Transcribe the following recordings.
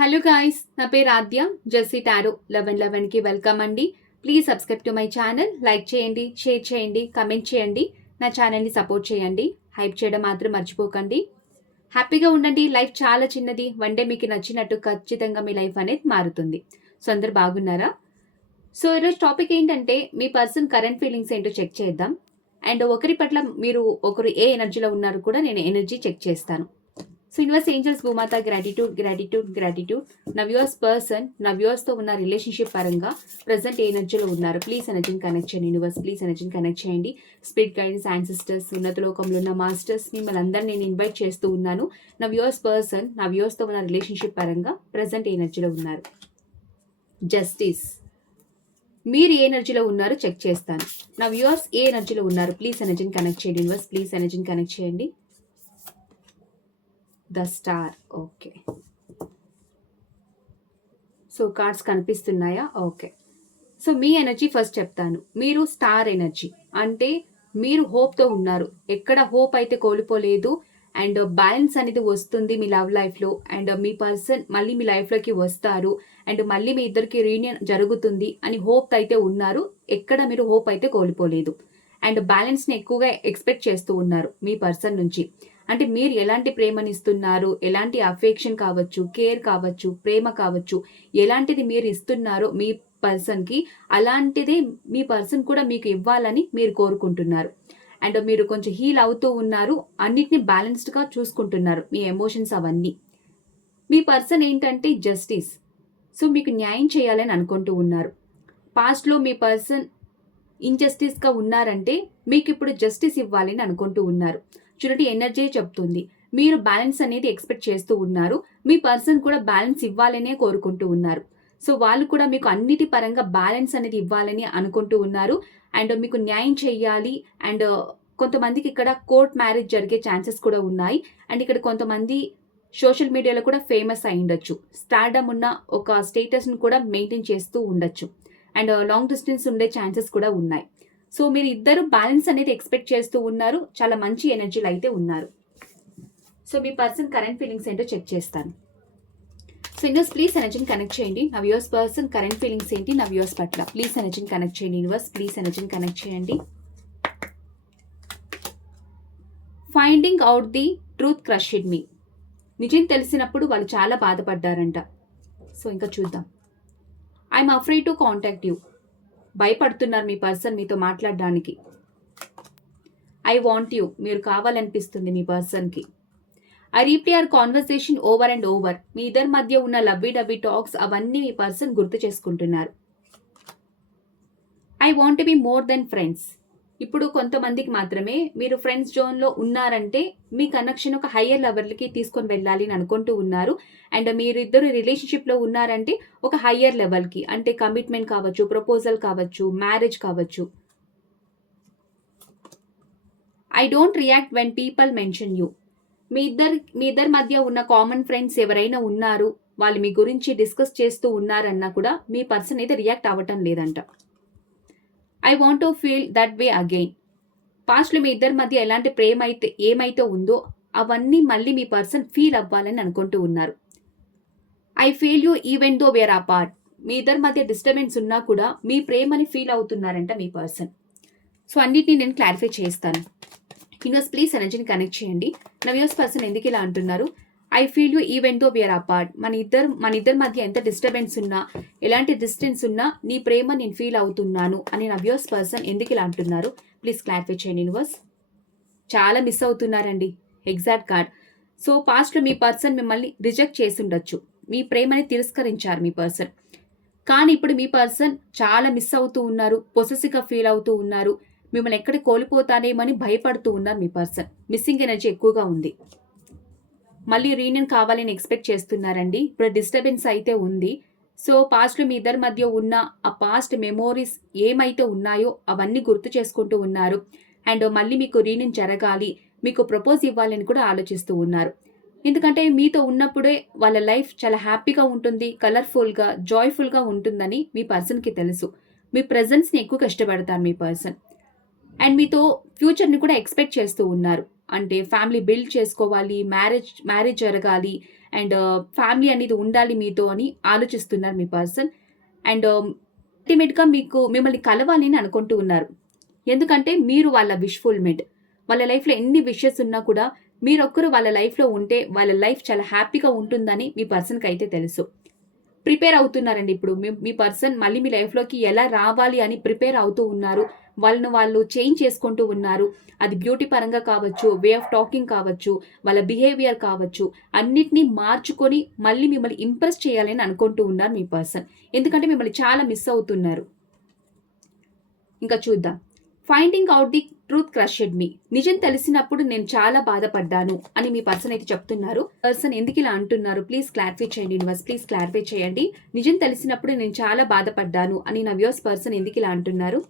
Hello guys, నా పేరు ఆద్య. Jessie tarot 1111కి welcome అండి. Please subscribe to my channel. Like చేయండి, షేర్ చేయండి, కమెంట్ చేయండి. నా ఛానల్ని సపోర్ట్ చేయండి. హైప్ చేయడం మాత్రం మర్చిపోకండి. హ్యాపీగా ఉండండి. లైఫ్ చాలా చిన్నది. వన్ డే మీకు నచ్చినట్టు ఖచ్చితంగా మీ లైఫ్ అనేది మారుతుంది. సో అందరు బాగున్నారా? సో ఈరోజు టాపిక్ ఏంటంటే మీ పర్సన్ కరెంట్ ఫీలింగ్స్ ఏంటో చెక్ చేద్దాం. అండ్ ఒకరి పట్ల ఒకరు ఏ ఎనర్జీలో ఉన్నారు కూడా నేను ఎనర్జీ చెక్ చేస్తాను. సో యూనివర్స్, ఏంజల్స్, భూమాత, గ్రాటిట్యూడ్. నవ్యూర్స్ పర్సన్ తో ఉన్న రిలేషన్షిప్ పరంగా ప్రజెంట్ ఏ ఎనర్జీలో ఉన్నారు? ప్లీజ్ ఎనర్జీని కనెక్ట్ చేయండి. యూనివర్స్, ప్లీజ్ ఎనర్జీని కనెక్ట్ చేయండి. స్పిరిట్ గైడెన్స్, యాన్సిస్టర్స్, ఉన్నత లోకంలో ఉన్న మాస్టర్స్, మిమ్మల్ని అందరినీ నేను ఇన్వైట్ చేస్తూ ఉన్నాను. నవ్యూర్స్ పర్సన్ తో ఉన్న రిలేషన్షిప్ పరంగా ప్రజెంట్ ఏ ఎనర్జీలో ఉన్నారు? జస్టిస్. మీరు ఏ ఎనర్జీలో ఉన్నారో చెక్ చేస్తాను. నా వ్యూవర్స్ ఏ ఎనర్జీలో ఉన్నారు? ప్లీజ్ ఎనర్జీని కనెక్ట్ చేయండి. యూనివర్స్, ప్లీజ్ ఎనర్జీని కనెక్ట్ చేయండి. The star. Okay, so cards కనిపిస్తున్నాయా? ఓకే, సో మీ ఎనర్జీ ఫస్ట్ చెప్తాను. మీరు స్టార్ ఎనర్జీ అంటే మీరు హోప్తో ఉన్నారు. ఎక్కడ హోప్ అయితే కోల్పోలేదు. అండ్ బ్యాలెన్స్ అనేది వస్తుంది మీ లవ్ లైఫ్లో. అండ్ మీ పర్సన్ మళ్ళీ మీ లైఫ్లోకి వస్తారు. అండ్ మళ్ళీ మీ ఇద్దరికి రీయూనియన్ జరుగుతుంది అని హోప్ అయితే ఉన్నారు. ఎక్కడ మీరు హోప్ అయితే కోల్పోలేదు. అండ్ బ్యాలెన్స్ని ఎక్కువగా ఎక్స్పెక్ట్ చేస్తూ ఉన్నారు మీ పర్సన్ నుంచి. అంటే మీరు ఎలాంటి ప్రేమనిస్తున్నారు, ఎలాంటి అఫెక్షన్ కావచ్చు, కేర్ కావచ్చు, ప్రేమ కావచ్చు, ఎలాంటిది మీరు ఇస్తున్నారో మీ పర్సన్కి, అలాంటిదే మీ పర్సన్ కూడా మీకు ఇవ్వాలని మీరు కోరుకుంటున్నారు. అండ్ మీరు కొంచెం హీల్ అవుతూ ఉన్నారు. అన్నిటిని బ్యాలెన్స్డ్గా చూసుకుంటున్నారు మీ ఎమోషన్స్ అవన్నీ. మీ పర్సన్ ఏంటంటే జస్టిస్. సో మీకు న్యాయం చేయాలని అనుకుంటూ ఉన్నారు. పాస్ట్లో మీ పర్సన్ ఇన్జస్టిస్గా ఉన్నారంటే మీకు ఇప్పుడు జస్టిస్ ఇవ్వాలని అనుకుంటూ ఉన్నారు. చూడండి, ఎనర్జీ చెప్తుంది మీరు బ్యాలెన్స్ అనేది ఎక్స్పెక్ట్ చేస్తూ ఉన్నారు. మీ పర్సన్ కూడా బ్యాలెన్స్ ఇవ్వాలనే కోరుకుంటూ ఉన్నారు. సో వాళ్ళు కూడా మీకు అన్నిటి పరంగా బ్యాలెన్స్ అనేది ఇవ్వాలని అనుకుంటూ ఉన్నారు. అండ్ మీకు న్యాయం చేయాలి. అండ్ కొంతమందికి ఇక్కడ కోర్ట్ మ్యారేజ్ జరిగే ఛాన్సెస్ కూడా ఉన్నాయి. అండ్ ఇక్కడ కొంతమంది సోషల్ మీడియాలో కూడా ఫేమస్ అయి ఉండొచ్చు. స్టార్డమ్ ఉన్న ఒక స్టేటస్ని కూడా మెయింటైన్ చేస్తూ ఉండొచ్చు. అండ్ లాంగ్ డిస్టెన్స్ ఉండే ఛాన్సెస్ కూడా ఉన్నాయి. సో మీరు ఇద్దరు బ్యాలెన్స్ అనేది ఎక్స్పెక్ట్ చేస్తూ ఉన్నారు. చాలా మంచి ఎనర్జీలు అయితే ఉన్నారు. సో మీ పర్సన్ కరెంట్ ఫీలింగ్స్ ఏంటో చెక్ చేస్తాను. సో యూనివర్స్, ప్లీజ్ ఎనర్జీని కనెక్ట్ చేయండి. నా వ్యూవర్స్ పర్సన్ కరెంట్ ఫీలింగ్స్ ఏంటి నా వ్యూవర్స్ పట్ల? ప్లీజ్ ఎనర్జీని కనెక్ట్ చేయండి. యూనివర్స్, ప్లీజ్ ఎనర్జీని కనెక్ట్ చేయండి. Finding out the truth crushed me. నిజం తెలిసినప్పుడు వాళ్ళు చాలా బాధపడ్డారంట. సో ఇంకా చూద్దాం. I'm afraid to contact you. భయపడుతున్నారు మీ పర్సన్ మీతో మాట్లాడడానికి. I want you. మీరు కావాలనిపిస్తుంది మీ పర్సన్కి. I replay our conversation over and over. మీ ఇద్దరి మధ్య ఉన్న లవ్వీ డవ్వీ టాక్స్ అవన్నీ మీ పర్సన్ గుర్తు చేసుకుంటున్నారు. I want be more than friends. ఇప్పుడు కొంతమందికి మాత్రమే మీరు ఫ్రెండ్స్ జోన్లో ఉన్నారంటే మీ కనెక్షన్ ఒక హయ్యర్ లెవెల్కి తీసుకొని వెళ్ళాలి అని అనుకుంటూ ఉన్నారు. అండ్ మీరిద్దరు రిలేషన్షిప్లో ఉన్నారంటే ఒక హయ్యర్ లెవెల్కి, అంటే కమిట్మెంట్ కావచ్చు, ప్రపోజల్ కావచ్చు, మ్యారేజ్ కావచ్చు. I don't react when people mention you. మీ ఇద్దరి మధ్య ఉన్న కామన్ ఫ్రెండ్స్ ఎవరైనా ఉన్నారు, వాళ్ళు మీ గురించి డిస్కస్ చేస్తూ ఉన్నారన్నా కూడా మీ పర్సన్ అయితే రియాక్ట్ అవ్వటం లేదంట. I want to feel that way again. పాస్ట్లో మీ ఇద్దరి మధ్య ఎలాంటి ప్రేమ అయితే ఏమైతే ఉందో అవన్నీ మళ్ళీ మీ పర్సన్ ఫీల్ అవ్వాలని అనుకుంటూ ఉన్నారు. I feel you even though we're apart. మీ ఇద్దరి మధ్య డిస్టర్బెన్స్ ఉన్నా కూడా మీ ప్రేమని ఫీల్ అవుతున్నారంట మీ పర్సన్. సో అన్నిటిని నేను క్లారిఫై చేస్తాను. యూనివర్స్, ప్లీజ్ ఎనర్జీని కనెక్ట్ చేయండి. నా వ్యూవర్స్ పర్సన్ ఎందుకు ఇలా అంటున్నారు? I feel you even though we're apart. మన ఇద్దరి మధ్య ఎంత డిస్టర్బెన్స్ ఉన్నా, ఎలాంటి డిస్టెన్స్ ఉన్నా నీ ప్రేమ నేను ఫీల్ అవుతున్నాను అని నా వ్యూవర్స్ పర్సన్ ఎందుకు ఇలా అంటున్నారు? ప్లీజ్ క్లారిఫై చేయండి యూనివర్స్. చాలా మిస్ అవుతున్నారండి. Exact card. సో పాస్ట్లో మీ పర్సన్ మిమ్మల్ని రిజెక్ట్ చేసి ఉండొచ్చు. మీ ప్రేమని తిరస్కరించారు మీ పర్సన్. కానీ ఇప్పుడు మీ పర్సన్ చాలా మిస్ అవుతూ ఉన్నారు. పొసెసివ్గా ఫీల్ అవుతూ ఉన్నారు. మిమ్మల్ని ఎక్కడ కోల్పోతానేమని భయపడుతూ ఉన్నారు మీ పర్సన్. మిస్సింగ్ ఎనర్జీ ఎక్కువగా ఉంది. మళ్ళీ రీయూనియన్ కావాలని ఎక్స్పెక్ట్ చేస్తున్నారండి. ఇప్పుడు డిస్టర్బెన్స్ అయితే ఉంది. సో పాస్ట్లో మీ ఇద్దరి మధ్య ఉన్న ఆ పాస్ట్ మెమోరీస్ ఏమైతే ఉన్నాయో అవన్నీ గుర్తు చేసుకుంటూ ఉన్నారు. అండ్ మళ్ళీ మీకు రీయూనియన్ జరగాలి, మీకు ప్రపోజ్ ఇవ్వాలని కూడా ఆలోచిస్తూ ఉన్నారు. ఎందుకంటే మీతో ఉన్నప్పుడే వాళ్ళ లైఫ్ చాలా హ్యాపీగా ఉంటుంది, కలర్ఫుల్గా, జాయ్ఫుల్గా ఉంటుందని మీ పర్సన్కి తెలుసు. మీ ప్రెజెన్స్ని ఎక్కువ కష్టపడతారు మీ పర్సన్. అండ్ మీతో ఫ్యూచర్ని కూడా ఎక్స్పెక్ట్ చేస్తూ ఉన్నారు. అంటే ఫ్యామిలీ బిల్డ్ చేసుకోవాలి, మ్యారేజ్ జరగాలి, అండ్ ఫ్యామిలీ అనేది ఉండాలి మీతో అని ఆలోచిస్తున్నారు మీ పర్సన్. అండ్ అల్టిమేట్‌గా మిమ్మల్ని కలవాలి అని అనుకుంటూ ఉన్నారు. ఎందుకంటే మీరు వాళ్ళ విష్‌ఫుల్‌మెంట్. వాళ్ళ లైఫ్‌లో ఎన్ని విషెస్ ఉన్నా కూడా మీరొక్కరు వాళ్ళ లైఫ్‌లో ఉంటే వాళ్ళ లైఫ్ చాలా హ్యాపీగా ఉంటుందని మీ పర్సన్‌కైతే తెలుసు. ప్రిపేర్ అవుతున్నారండి ఇప్పుడు. మీ పర్సన్ మళ్ళీ మీ లైఫ్‌లోకి ఎలా రావాలి అని ప్రిపేర్ అవుతూ ఉన్నారు. వాళ్ళని వాళ్ళు చేంజ్ చేసుకుంటూ ఉన్నారు. అది బ్యూటీ పరంగా కావచ్చు, వే ఆఫ్ టాకింగ్ కావచ్చు, వాళ్ళ బిహేవియర్ కావచ్చు, అన్నిటిని మార్చుకొని మళ్ళీ మిమ్మల్ని ఇంప్రెస్ చేయాలని అనుకుంటూ ఉన్నారు మీ పర్సన్. ఎందుకంటే మిమ్మల్ని చాలా మిస్ అవుతున్నారు. ఇంకా చూద్దాం. Finding out the truth crushed me. నిజం తెలిసినప్పుడు నేను చాలా బాధపడ్డాను అని మీ పర్సన్ అయితే చెప్తున్నారు. పర్సన్ ఎందుకు ఇలా అంటున్నారు? ప్లీజ్ క్లారిఫై చేయండి యూనివర్స్. ప్లీజ్ క్లారిఫై చేయండి. నిజం తెలిసినప్పుడు నేను చాలా బాధపడ్డాను అని నా వ్యూవర్స్ పర్సన్ ఎందుకు ఇలా అంటున్నారు?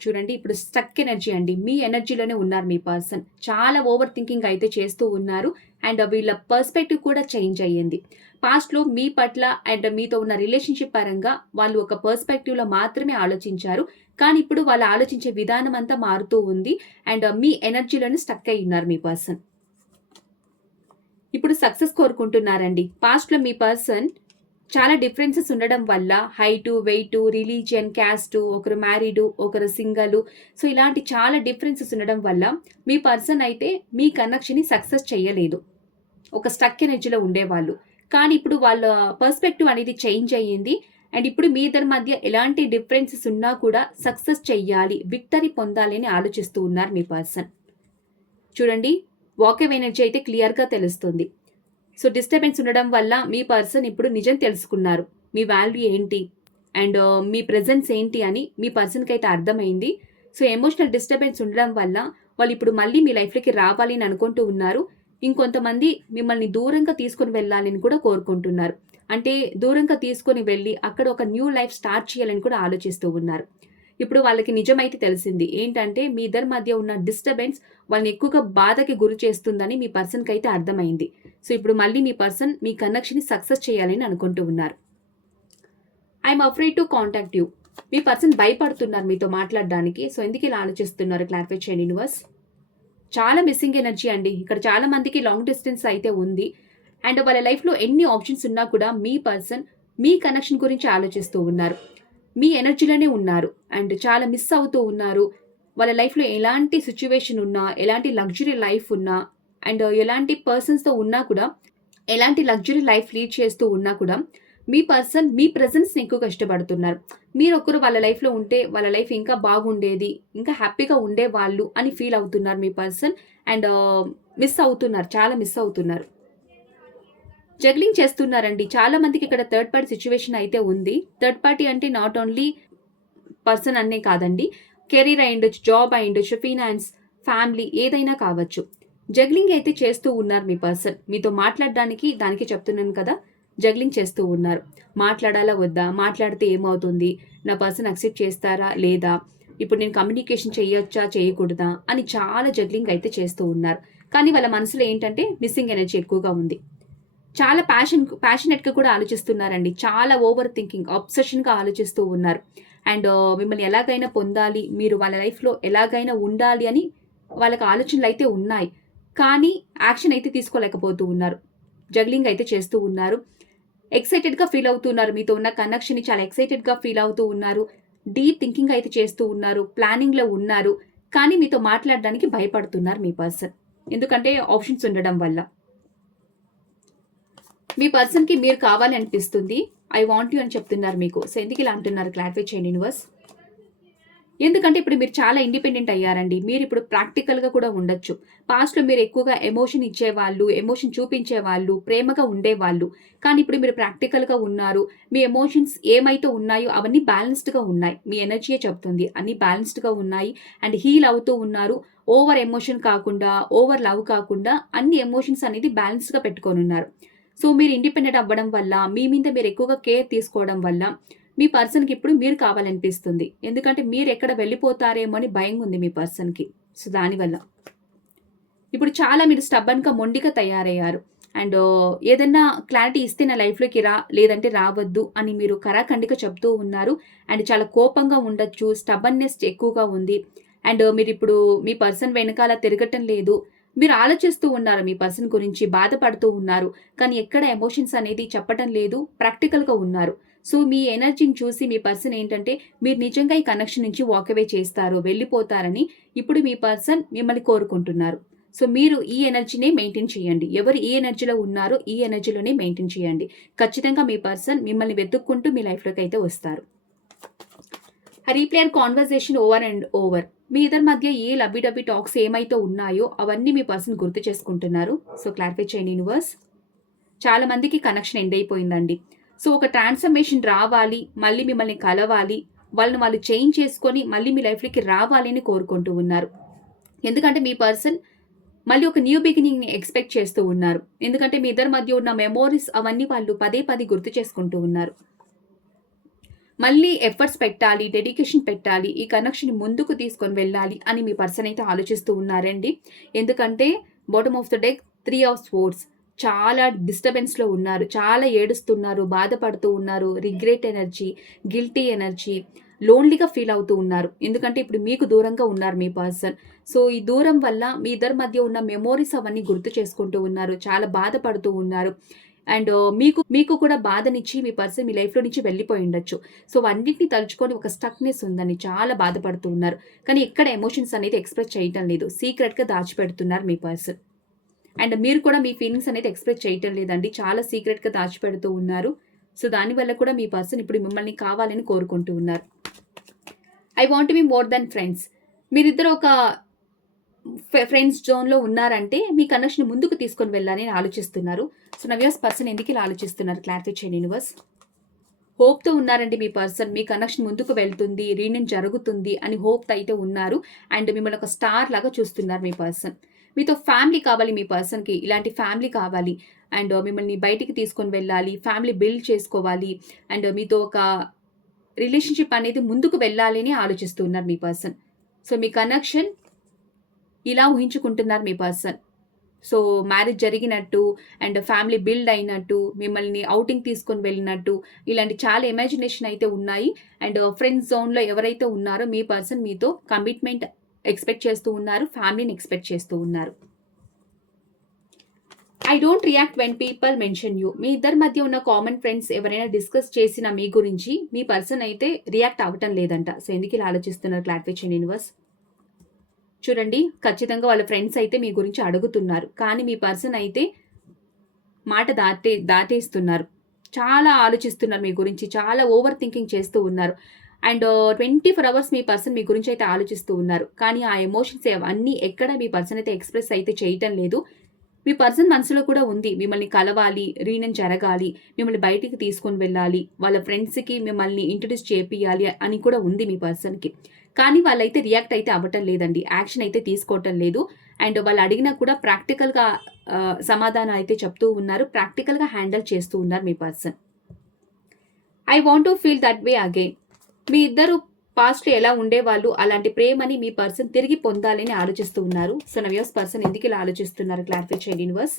చూడండి, ఇప్పుడు స్టక్ ఎనర్జీ అండి. మీ ఎనర్జీలోనే ఉన్నారు మీ పర్సన్. చాలా ఓవర్ థింకింగ్ అయితే చేస్తూ ఉన్నారు. అండ్ వీళ్ళ పర్స్పెక్టివ్ కూడా చేంజ్ అయ్యింది. పాస్ట్‌లో మీ పట్ల అండ్ మీతో ఉన్న రిలేషన్‌షిప్ పరంగా వాళ్ళు ఒక పర్స్పెక్టివ్‌లో మాత్రమే ఆలోచించారు. కానీ ఇప్పుడు వాళ్ళు ఆలోచించే విధానం అంతా మారుతూ ఉంది. అండ్ మీ ఎనర్జీలోనే స్టక్ అయ్యి ఉన్నారు మీ పర్సన్. ఇప్పుడు సక్సెస్ కోరుకుంటున్నారండి. పాస్ట్‌లో మీ పర్సన్ చాలా డిఫరెన్సెస్ ఉండడం వల్ల హైటు, వెయిటు, రిలీజియన్, క్యాస్టు, ఒకరు మ్యారీడు, ఒకరు సింగలు. సో, ఇలాంటి చాలా డిఫరెన్సెస్ ఉండడం వల్ల మీ పర్సన్ అయితే మీ కనెక్షన్‌ని సక్సెస్ చేయలేదు. ఒక స్టక్ ఎనర్జీలో ఉండేవాళ్ళు. కానీ ఇప్పుడు వాళ్ళ పర్స్పెక్టివ్ అనేది చేంజ్ అయ్యింది. అండ్ ఇప్పుడు మీ ఇద్దరి మధ్య ఎలాంటి డిఫరెన్సెస్ ఉన్నా కూడా సక్సెస్ చెయ్యాలి, విక్టరీ పొందాలి అని ఆలోచిస్తూ ఉన్నారు మీ పర్సన్. చూడండి, వాకవ్ ఎనర్జీ అయితే క్లియర్‌గా తెలుస్తుంది. సో, డిస్టర్బెన్స్ ఉండడం వల్ల మీ పర్సన్ ఇప్పుడు నిజం తెలుసుకున్నారు. మీ వాల్యూ ఏంటి? అండ్ మీ ప్రెజెన్స్ ఏంటి అని మీ పర్సన్‌కైతే అర్థమైంది. సో, ఎమోషనల్ డిస్టర్బెన్స్ ఉండడం వల్ల వాళ్ళు ఇప్పుడు మళ్ళీ మీ లైఫ్‌లోకి రావాలి అని అనుకుంటూ ఉన్నారు. ఇంకొంతమంది మిమ్మల్ని దూరంగా తీసుకొని వెళ్ళాలని కూడా కోరుకుంటున్నారు. అంటే దూరంగా తీసుకొని వెళ్ళి అక్కడ ఒక న్యూ లైఫ్ స్టార్ట్ చేయాలని కూడా ఆలోచిస్తూ ఉన్నారు. ఇప్పుడు వాళ్ళకి నిజమైతే తెలిసింది. ఏంటంటే మీ ఇద్దరి మధ్య ఉన్న డిస్టర్బెన్స్ వాళ్ళని ఎక్కువగా బాధకి గురి చేస్తుందని మీ పర్సన్‌కైతే అర్థమైంది. సో, ఇప్పుడు మళ్ళీ మీ పర్సన్ మీ కనెక్షన్‌ని సక్సెస్ చేయాలని అనుకుంటూ ఉన్నారు. I'm afraid to contact you. Me person భయపడుతున్నారు మీతో మాట్లాడడానికి. సో, ఎందుకు ఇలా ఆలోచిస్తున్నారు? క్లారిఫై చేయండి యూనివర్స్. చాలా మిస్సింగ్ ఎనర్జీ అండి. ఇక్కడ చాలా మందికి లాంగ్ డిస్టెన్స్ అయితే ఉంది. అండ్ వాళ్ళ లైఫ్‌లో ఎన్ని ఆప్షన్స్ ఉన్నా కూడా మీ పర్సన్ మీ కనెక్షన్ గురించి ఆలోచిస్తూ ఉన్నారు. మీ ఎనర్జీలోనే ఉన్నారు. అండ్ చాలా మిస్ అవుతూ ఉన్నారు. వాళ్ళ లైఫ్‌లో ఎలాంటి సిట్యుయేషన్ ఉన్నా, ఎలాంటి లగ్జరీ లైఫ్ ఉన్నా, అండ్ ఎలాంటి పర్సన్స్‌తో ఉన్నా కూడా, ఎలాంటి లగ్జరీ లైఫ్ లీడ్ చేస్తూ ఉన్నా కూడా, మీ పర్సన్ మీ ప్రెజెన్స్‌ని ఎక్కువగా ఇష్టపడుతున్నారు. మీరొకరు వాళ్ళ లైఫ్‌లో ఉంటే వాళ్ళ లైఫ్ ఇంకా బాగుండేది, ఇంకా హ్యాపీగా ఉండేవాళ్ళు అని ఫీల్ అవుతున్నారు మీ పర్సన్. అండ్ మిస్ అవుతున్నారు. చాలా మిస్ అవుతున్నారు. జగ్లింగ్ చేస్తున్నారండి. చాలా మందికి ఇక్కడ థర్డ్ పార్టీ సిట్యుయేషన్ అయితే ఉంది. థర్డ్ పార్టీ అంటే నాట్ ఓన్లీ పర్సన్ అనే కాదండి. కెరీర్ అయ్యుండొచ్చు, జాబ్ అయ్యుండొచ్చు, ఫినాన్స్, ఫ్యామిలీ ఏదైనా కావచ్చు. జగ్లింగ్ అయితే చేస్తూ ఉన్నారు మీ పర్సన్. మీతో మాట్లాడడానికి దానికి చెప్తున్నాను కదా! జగ్లింగ్ చేస్తూ ఉన్నారు. మాట్లాడాలా వద్దా? మాట్లాడితే ఏమవుతుంది? నా పర్సన్ యాక్సెప్ట్ చేస్తారా? లేదా? ఇప్పుడు నేను కమ్యూనికేషన్ చేయొచ్చా? చేయకూడదా? అని చాలా జగ్లింగ్ అయితే చేస్తూ ఉన్నారు. కానీ వాళ్ళ మనసులో ఏంటంటే మిస్సింగ్ ఎనర్జీ ఎక్కువగా ఉంది. చాలా ప్యాషనేట్‌గా కూడా ఆలోచిస్తున్నారండి. చాలా ఓవర్ థింకింగ్, అబ్సెషన్‌గా ఆలోచిస్తూ ఉన్నారు. అండ్ మిమ్మల్ని ఎలాగైనా పొందాలి, మీరు వాళ్ళ లైఫ్‌లో ఎలాగైనా ఉండాలి అని వాళ్ళకి ఆలోచనలైతే ఉన్నాయి. కానీ యాక్షన్ అయితే తీసుకోలేకపోతూ ఉన్నారు. జగ్లింగ్ అయితే చేస్తూ ఉన్నారు. ఎక్సైటెడ్‌గా ఫీల్ అవుతున్నారు. మీతో ఉన్న కనెక్షన్‌ని చాలా ఎక్సైటెడ్‌గా ఫీల్ అవుతూ ఉన్నారు. డీప్ థింకింగ్ అయితే చేస్తూ ఉన్నారు. ప్లానింగ్‌లో ఉన్నారు. కానీ మీతో మాట్లాడడానికి భయపడుతున్నారు మీ పర్సన్. ఎందుకంటే ఆప్షన్స్ ఉండడం వల్ల. మీ పర్సన్‌కి మీరు కావాలి అనిపిస్తుంది. ఐ వాంట్ యూ అని చెప్తున్నారు మీకు. సో, ఎందుకు ఇలా అంటున్నారు? క్లారిఫై చేయండి యూనివర్స్. ఎందుకంటే ఇప్పుడు మీరు చాలా ఇండిపెండెంట్ అయ్యారండి. మీరిప్పుడు ప్రాక్టికల్‌గా కూడా ఉండొచ్చు. పాస్ట్‌లో మీరు ఎక్కువగా ఎమోషన్ ఇచ్చేవాళ్ళు, ఎమోషన్ చూపించేవాళ్ళు, ప్రేమగా ఉండేవాళ్ళు. కానీ ఇప్పుడు మీరు ప్రాక్టికల్‌గా ఉన్నారు. మీ ఎమోషన్స్ ఏమైతే ఉన్నాయో అవన్నీ బ్యాలెన్స్డ్‌గా ఉన్నాయి. మీ ఎనర్జీయే చెప్తుంది. అన్నీ బ్యాలెన్స్డ్‌గా ఉన్నాయి. అండ్ హీల్ అవుతూ ఉన్నారు. ఓవర్ ఎమోషన్ కాకుండా, ఓవర్ లవ్ కాకుండా అన్ని ఎమోషన్స్ అనేది బ్యాలెన్స్డ్‌గా పెట్టుకొనున్నారు. సో, మీరు ఇండిపెండెంట్ అవ్వడం వల్ల, మీ మీద మీరు ఎక్కువగా కేర్ తీసుకోవడం వల్ల, మీ పర్సన్‌కి ఇప్పుడు మీరు కావాలనిపిస్తుంది. ఎందుకంటే మీరెక్కడ వెళ్ళిపోతారేమో అని భయంగుంది మీ పర్సన్‌కి. సో, దానివల్ల. ఇప్పుడు చాలా మీరు స్టబ్బర్న్‌గా, మొండిగా తయారయ్యారు. అండ్ ఏదన్నా క్లారిటీ ఇస్తే నా లైఫ్‌లోకి రా, లేదంటే రావద్దు అని మీరు కరాఖండిగా చెప్తూ ఉన్నారు. అండ్ చాలా కోపంగా ఉండొచ్చు. స్టబ్బర్నెస్ ఎక్కువగా ఉంది. అండ్ మీరిప్పుడు మీ పర్సన్ వెనకాల తిరగటం లేదు. మీరు ఆలోచిస్తూ ఉన్నారు మీ పర్సన్ గురించి, బాధపడుతూ ఉన్నారు. కానీ ఎక్కడ ఎమోషన్స్ అనేది చెప్పటం లేదు. ప్రాక్టికల్‌గా ఉన్నారు. సో, మీ ఎనర్జీని చూసి మీ పర్సన్ ఏంటంటే, మీరు నిజంగా ఈ కనెక్షన్ నుంచి వాక్ అవే చేస్తారు, వెళ్ళిపోతారని ఇప్పుడు మీ పర్సన్ మిమ్మల్ని కోరుకుంటున్నారు. సో, మీరు ఈ ఎనర్జీనే మెయింటైన్ చేయండి. ఎవరు ఏ ఎనర్జీలో ఉన్నారో ఈ ఎనర్జీలోనే మెయింటైన్ చేయండి. ఖచ్చితంగా మీ పర్సన్ మిమ్మల్ని వెతుక్కుంటూ మీ లైఫ్‌లోకి అయితే వస్తారు. రీప్లేయర్ కాన్వర్జేషన్ ఓవర్ అండ్ ఓవర్. మీ ఇద్దరి మధ్య ఏ లవ్వీ డబ్బీ టాక్స్ ఏమైతే ఉన్నాయో అవన్నీ మీ పర్సన్ గుర్తు చేసుకుంటున్నారు. సో, క్లారిఫై చేయండి యూనివర్స్. చాలా మందికి కనెక్షన్ ఎండ్ అయిపోయిందండి. సో, ఒక ట్రాన్స్‌ఫర్మేషన్ రావాలి, మళ్ళీ మిమ్మల్ని కలవాలి, వాళ్ళని వాళ్ళు చేంజ్ చేసుకొని మళ్ళీ మీ లైఫ్‌లోకి రావాలి అని కోరుకుంటూ ఉన్నారు. ఎందుకంటే మీ పర్సన్ మళ్ళీ ఒక న్యూ బిగినింగ్‌ని ఎక్స్‌పెక్ట్ చేస్తూ ఉన్నారు. ఎందుకంటే మీ ఇద్దరి మధ్య ఉన్న మెమోరీస్ అవన్నీ వాళ్ళు పదే పదే గుర్తు చేసుకుంటూ ఉన్నారు. మళ్ళీ ఎఫర్ట్స్ పెట్టాలి, డెడికేషన్ పెట్టాలి, ఈ కనెక్షన్‌ని ముందుకు తీసుకొని వెళ్ళాలి అని మీ పర్సన్ అయితే ఆలోచిస్తూ ఉన్నారండి. ఎందుకంటే bottom of the deck 3 of swords. చాలా డిస్టర్బెన్స్‌లో ఉన్నారు. చాలా ఏడుస్తున్నారు, బాధపడుతూ ఉన్నారు. రిగ్రెట్ ఎనర్జీ, గిల్టీ ఎనర్జీ, లోన్లీగా ఫీల్ అవుతూ ఉన్నారు. ఎందుకంటే ఇప్పుడు మీకు దూరంగా ఉన్నారు మీ పర్సన్. సో, ఈ దూరం వల్ల మీ ఇద్దరి మధ్య ఉన్న మెమోరీస్ అవన్నీ గుర్తు చేసుకుంటూ ఉన్నారు. చాలా బాధపడుతూ ఉన్నారు. అండ్ మీకు కూడా బాధనిచ్చి మీ పర్సన్ మీ లైఫ్‌లో నుంచి వెళ్ళిపోయి ఉండొచ్చు. సో, అన్నిటిని తలుచుకొని ఒక స్టక్‌నెస్ ఉందని చాలా బాధపడుతూ ఉన్నారు. కానీ ఎక్కడ ఎమోషన్స్ అనేది ఎక్స్‌ప్రెస్ చేయటం లేదు. సీక్రెట్‌గా దాచిపెడుతున్నారు మీ పర్సన్. అండ్ మీరు కూడా మీ ఫీలింగ్స్ అనేది ఎక్స్‌ప్రెస్ చేయటం లేదండి. చాలా సీక్రెట్‌గా దాచిపెడుతూ ఉన్నారు. సో, దానివల్ల కూడా మీ పర్సన్ ఇప్పుడు మిమ్మల్ని కావాలని కోరుకుంటూ ఉన్నారు. I want to be more than friends. మీరిద్దరు ఒక ఫ్రెండ్స్ జోన్‌లో ఉన్నారంటే మీ కనెక్షన్ ముందుకు తీసుకొని వెళ్ళాలి అని ఆలోచిస్తున్నారు. సో, నా వ్యూవర్స్ పర్సన్ ఎందుకు ఇలా ఆలోచిస్తున్నారు? క్లారిఫై చేయండి యూనివర్స్. హోప్‌తో ఉన్నారండి మీ పర్సన్. మీ కనెక్షన్ ముందుకు వెళ్తుంది, రీయూనియన్ జరుగుతుంది అని హోప్‌తో అయితే ఉన్నారు. అండ్ మిమ్మల్ని ఒక స్టార్ లాగా చూస్తున్నారు మీ పర్సన్. మీతో ఫ్యామిలీ కావాలి మీ పర్సన్‌కి. ఇలాంటి ఫ్యామిలీ కావాలి. అండ్ మిమ్మల్ని బయటికి తీసుకొని వెళ్ళాలి. ఫ్యామిలీ బిల్డ్ చేసుకోవాలి. అండ్ మీతో ఒక రిలేషన్‌షిప్ అనేది ముందుకు వెళ్ళాలి అని ఆలోచిస్తూ ఉన్నారు మీ పర్సన్. సో, మీ కనెక్షన్ ఇలా ఊహించుకుంటున్నారు మీ పర్సన్. సో, మ్యారేజ్ జరిగినట్టు అండ్ ఫ్యామిలీ బిల్డ్ అయినట్టు, మిమ్మల్ని ఔటింగ్ తీసుకొని వెళ్ళినట్టు, ఇలాంటి చాలా ఇమాజినేషన్ అయితే ఉన్నాయి. అండ్ ఫ్రెండ్స్ జోన్‌లో ఎవరైతే ఉన్నారో మీ పర్సన్ మీతో కమిట్మెంట్ ఎక్స్‌పెక్ట్ చేస్తూ ఉన్నారు. ఫ్యామిలీని ఎక్స్‌పెక్ట్ చేస్తూ ఉన్నారు. I don't react when people mention you. మీ ఇద్దరి మధ్య ఉన్న కామన్ ఫ్రెండ్స్ ఎవరైనా డిస్కస్ చేసిన మీ గురించి మీ పర్సన్ అయితే రియాక్ట్ అవ్వటం లేదంట. సో, ఎందుకు ఇలా ఆలోచిస్తున్నారు? క్లారిఫై చేయండి యూనివర్స్. చూడండి, ఖచ్చితంగా వాళ్ళ ఫ్రెండ్స్ అయితే మీ గురించి అడుగుతున్నారు. కానీ మీ పర్సన్ అయితే మాట దాటేస్తున్నారు. చాలా ఆలోచిస్తున్నారు మీ గురించి. చాలా ఓవర్ థింకింగ్ చేస్తూ ఉన్నారు. అండ్ 24 అవర్స్ మీ పర్సన్ మీ గురించి అయితే ఆలోచిస్తూ ఉన్నారు. కానీ ఆ ఎమోషన్స్ అవన్నీ ఎక్కడ మీ పర్సన్ అయితే ఎక్స్‌ప్రెస్ అయితే చేయటం లేదు. మీ పర్సన్ మనసులో కూడా ఉంది. మిమ్మల్ని కలవాలి, రీయూనియన్ జరగాలి, మిమ్మల్ని బయటికి తీసుకొని వెళ్ళాలి, వాళ్ళ ఫ్రెండ్స్‌కి మిమ్మల్ని ఇంట్రొడ్యూస్ చేపియాలి అని కూడా ఉంది మీ పర్సన్‌కి. కానీ వాళ్ళైతే రియాక్ట్ అయితే అవ్వటం లేదండి. యాక్షన్ అయితే తీసుకోవటం లేదు. అండ్ వాళ్ళు అడిగినా కూడా ప్రాక్టికల్‌గా సమాధానాలు అయితే చెప్తూ ఉన్నారు. ప్రాక్టికల్‌గా హ్యాండిల్ చేస్తూ ఉన్నారు మీ person. I want to feel that way again. మీ ఇద్దరు పాస్ట్‌లో ఎలా ఉండేవాళ్ళు, అలాంటి ప్రేమని మీ పర్సన్ తిరిగి పొందాలని ఆలోచిస్తూ ఉన్నారు. సో, నా వ్యూవర్స్ పర్సన్ ఎందుకు ఇలా ఆలోచిస్తున్నారు? క్లారిఫై చేయండి యూనివర్స్.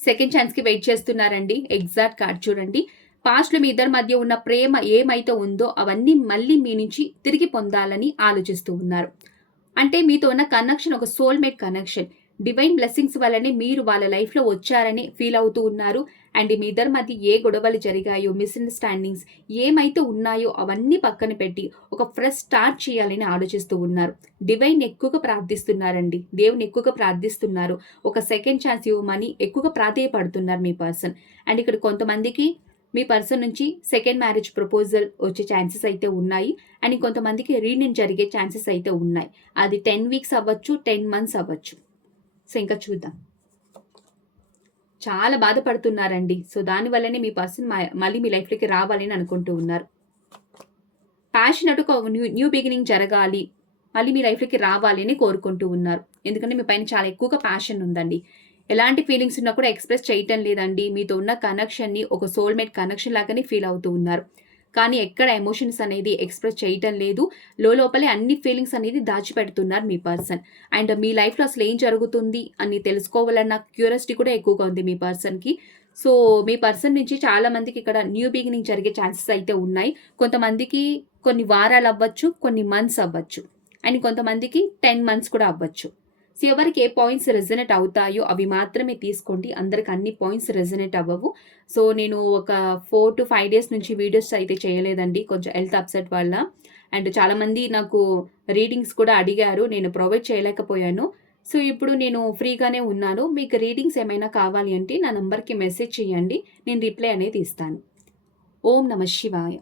సెకండ్ ఛాన్స్‌కి వెయిట్ చేస్తున్నారండి. ఎగ్జాక్ట్ కార్డ్ చూడండి. పాస్ట్‌లో మీ ఇద్దరి మధ్య ఉన్న ప్రేమ ఏమైతే ఉందో అవన్నీ మళ్ళీ మీ నుంచి తిరిగి పొందాలని ఆలోచిస్తూ ఉన్నారు. అంటే మీతో ఉన్న కనెక్షన్ ఒక సోల్‌మేట్ కనెక్షన్. డివైన్ బ్లెస్సింగ్స్ వల్లనే మీరు వాళ్ళ లైఫ్‌లో వచ్చారని ఫీల్ అవుతూ ఉన్నారు. అండ్ మీ ఇద్దరి మధ్య ఏ గొడవలు జరిగాయో, మిస్‌అండర్‌స్టాండింగ్స్ ఏమైతే ఉన్నాయో అవన్నీ పక్కన పెట్టి ఒక ఫ్రెష్ స్టార్ట్ చేయాలని ఆలోచిస్తూ ఉన్నారు. డివైన్ ఎక్కువగా ప్రార్థిస్తున్నారండి. దేవుని ఎక్కువగా ప్రార్థిస్తున్నారు. ఒక సెకండ్ ఛాన్స్ ఇవ్వమని ఎక్కువగా ప్రాధేయపడుతున్నారు మీ పర్సన్. అండ్ ఇక్కడ కొంతమందికి మీ పర్సన్ నుంచి సెకండ్ మ్యారేజ్ ప్రపోజల్ వచ్చే ఛాన్సెస్ అయితే ఉన్నాయి. అండ్ ఇంకొంతమందికి రీయూనియన్ జరిగే ఛాన్సెస్ అయితే ఉన్నాయి. అది 10 వీక్స్ అవ్వచ్చు, 10 మంత్స్ అవ్వచ్చు. సో, ఇంకా చూద్దాం. చాలా బాధపడుతున్నారండి. సో, దానివల్లనే మీ పర్సన్ మళ్ళీ మీ లైఫ్‌లోకి రావాలని అనుకుంటూ ఉన్నారు. ప్యాషనేట్‌గా ఒక న్యూ బిగినింగ్ జరగాలి, మళ్ళీ మీ లైఫ్‌లోకి రావాలి అని కోరుకుంటూ ఉన్నారు. ఎందుకంటే మీ పైన చాలా ఎక్కువగా ప్యాషన్ ఉందండి. ఎలాంటి ఫీలింగ్స్ ఉన్నా కూడా ఎక్స్‌ప్రెస్ చేయటం లేదండి. మీతో ఉన్న కనెక్షన్‌ని ఒక సోల్‌మేట్ కనెక్షన్ లాగానే ఫీల్ అవుతూ ఉన్నారు. కానీ ఎక్కడ ఎమోషన్స్ అనేది ఎక్స్‌ప్రెస్ చేయటం లేదు. లోపలే అన్ని ఫీలింగ్స్ అనేది దాచిపెడుతున్నారు మీ పర్సన్. అండ్ మీ లైఫ్‌లో అసలు ఏం జరుగుతుంది అని తెలుసుకోవాలన్న క్యూరియాసిటీ కూడా ఎక్కువగా ఉంది మీ పర్సన్‌కి. సో, మీ పర్సన్ నుంచి చాలా మందికి ఇక్కడ న్యూ బిగినింగ్ జరిగే ఛాన్సెస్ అయితే ఉన్నాయి. కొంతమందికి కొన్ని వారాలు అవ్వచ్చు, కొన్ని మంత్స్ అవ్వచ్చు. అండ్ కొంతమందికి 10 మంత్స్ కూడా అవ్వచ్చు. సో ఎవరికి ఏ పాయింట్స్ రెజొనేట్ అవుతాయో అవి మాత్రమే తీసుకోండి. అందరికి అన్ని పాయింట్స్ రెజొనేట్ అవ్వవు. సో నేను ఒక 4-5 డేస్ నుంచి వీడియోస్ అయితే చేయలేదండి. కొంచెం హెల్త్ అప్సెట్ వల్ల. అండ్ చాలామంది నాకు రీడింగ్స్ కూడా అడిగారు. నేను ప్రొవైడ్ చేయలేకపోయాను. సో ఇప్పుడు నేను ఫ్రీగానే ఉన్నాను. మీకు రీడింగ్స్ ఏమైనా కావాలి అంటే నా నంబర్‌కి మెసేజ్ చేయండి. నేను రిప్లై అనేది ఇస్తాను. ఓం నమః శివాయ.